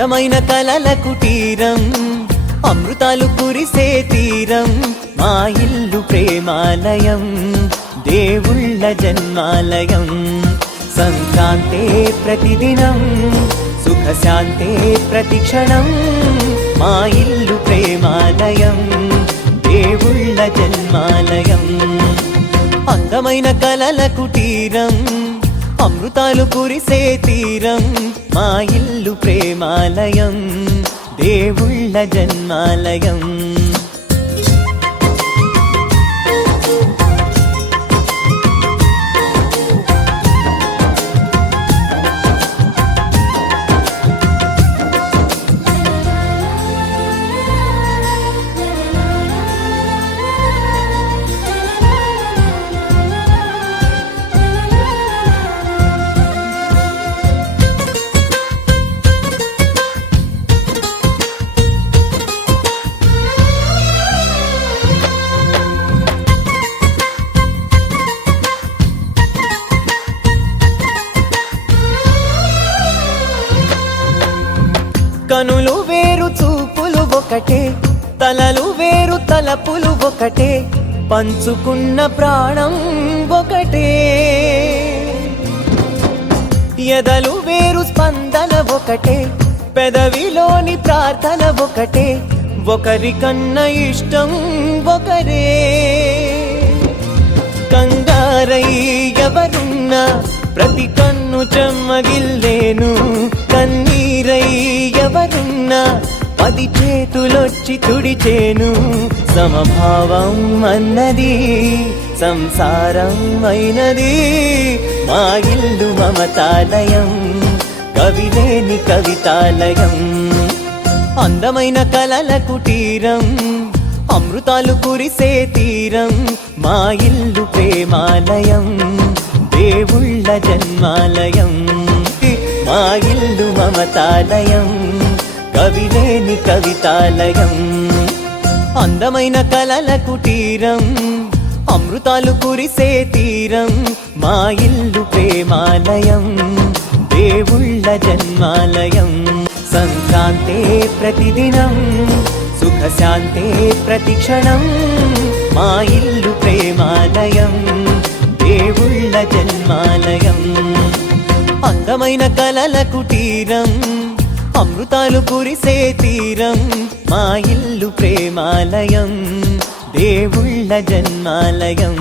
అందమైన కలల కుటీరం, అమృతాలు కురిసే తీరం, మా ఇల్లు ప్రేమాలయం, దేవుళ్ళ జన్మాలయం. సంక్రాంతే ప్రతిదినం, సుఖశాంతే ప్రతిక్షణం, మా ఇల్లు ప్రేమాలయం, దేవుళ్ళ జన్మాలయం. అందమైన కలల కుటీరం, అమృతాలు కురిసే తీరం, మా ఇల్లు ప్రేమాలయం, దేవుళ్ళ జన్మాలయం. కనులు వేరు చూపులు ఒకటే, తలలు వేరు తలపులు ఒకటే, పంచుకున్న ప్రాణం ఒకటే. ఎదలు వేరు స్పందన ఒకటే, పెదవిలోని ప్రార్థన ఒకటే, ఒకరికన్నా ఇష్టం ఒకరే. కంగారై ఎవరున్నా ప్రతి కన్ను చెమ్మగిల్లేను, కన్నీరై ఎవరున్నా 10 చేతులొచ్చి తుడిచేను. సమభావం అన్నది సంసారం అయినది, మా ఇల్లు మమతాలయం, కవిలేని కవితాలయం. అందమైన కలల కుటీరం, అమృతాలు కురిసే తీరం, మా ఇల్లు ప్రేమాలయం, దేవుళ్ళ జన్మాలయం, మా ఇల్లు మమతాలయం, కవిలేని కవితాలయం. అందమైన కలల కుటీరం, అమృతాలు కురిసే తీరం, మా ఇల్లు ప్రేమాలయం, దేవుళ్ళ జన్మాలయం. సంక్రాంతే ప్రతిదినం, సుఖశాంతే ప్రతిక్షణం, మా ఇల్లు ప్రేమాలయం, దేవుళ్ళ జన్మాలయం. అందమైన కలల కుటీరం, అమృతాలు కురిసే తీరం, మా ఇల్లు ప్రేమాలయం, దేవుళ్ళ జన్మాలయం.